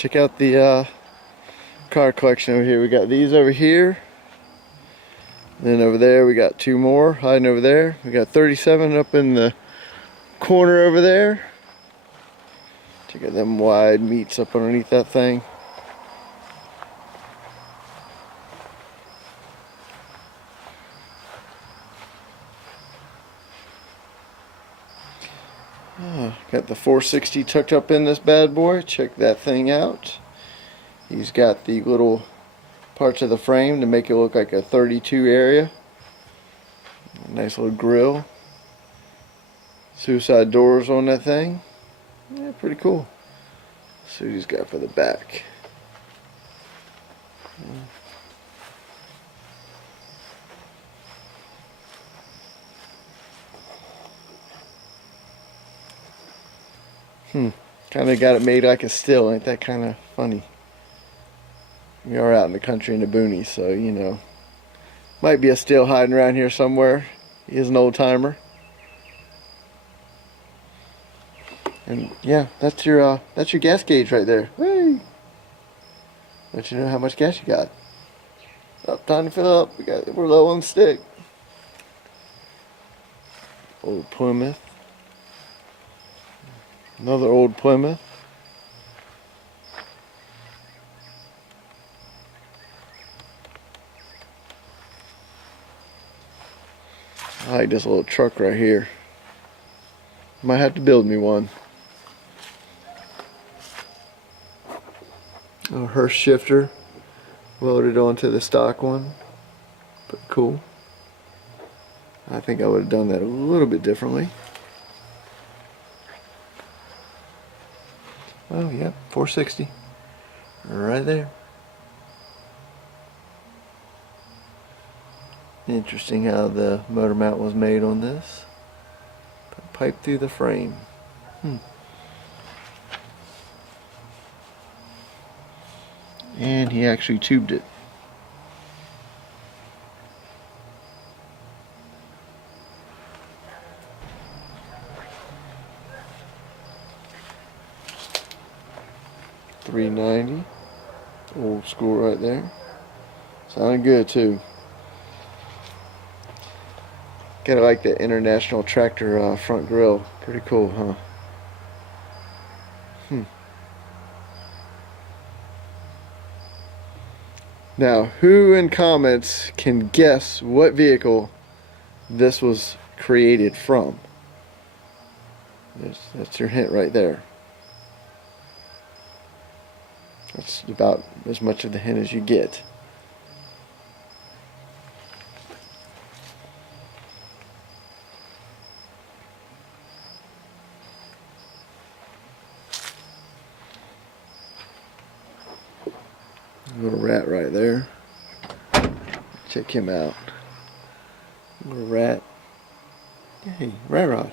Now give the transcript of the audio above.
check out the car collection over here. We got these over here. Then over there we got two more hiding over there. We got 37 up in the corner over there. Check out them wide meats up underneath that thing. Got the 460 tucked up in this bad boy. Check that thing out. He's got the little parts of the frame to make it look like a 32 area. Nice little grill. Suicide doors on that thing. Yeah, pretty cool. Let's see what he's got for the back. Kind of got it made like a still. Ain't that kind of funny? We are out in the country in the boonies, so you know, might be a still hiding around here somewhere. He is an old timer. And yeah, that's your gas gauge right there. Hey, let you know how much gas you got. Up, time to fill up. We're low on stick. Old Plymouth. Another old Plymouth. I like this little truck right here. Might have to build me one. A Hearst shifter welded onto the stock one. But cool. I think I would have done that a little bit differently. Oh yeah, 460. Right there. Interesting how the motor mount was made on this. Pipe through the frame. And he actually tubed it. $390. Old school right there. Sounding good too. Kinda like the International Tractor front grille. Pretty cool, huh? Now, who in comments can guess what vehicle this was created from? That's your hint right there. That's about as much of the hint as you get. Little rat right there. Check him out. Little rat. Hey, rat rod.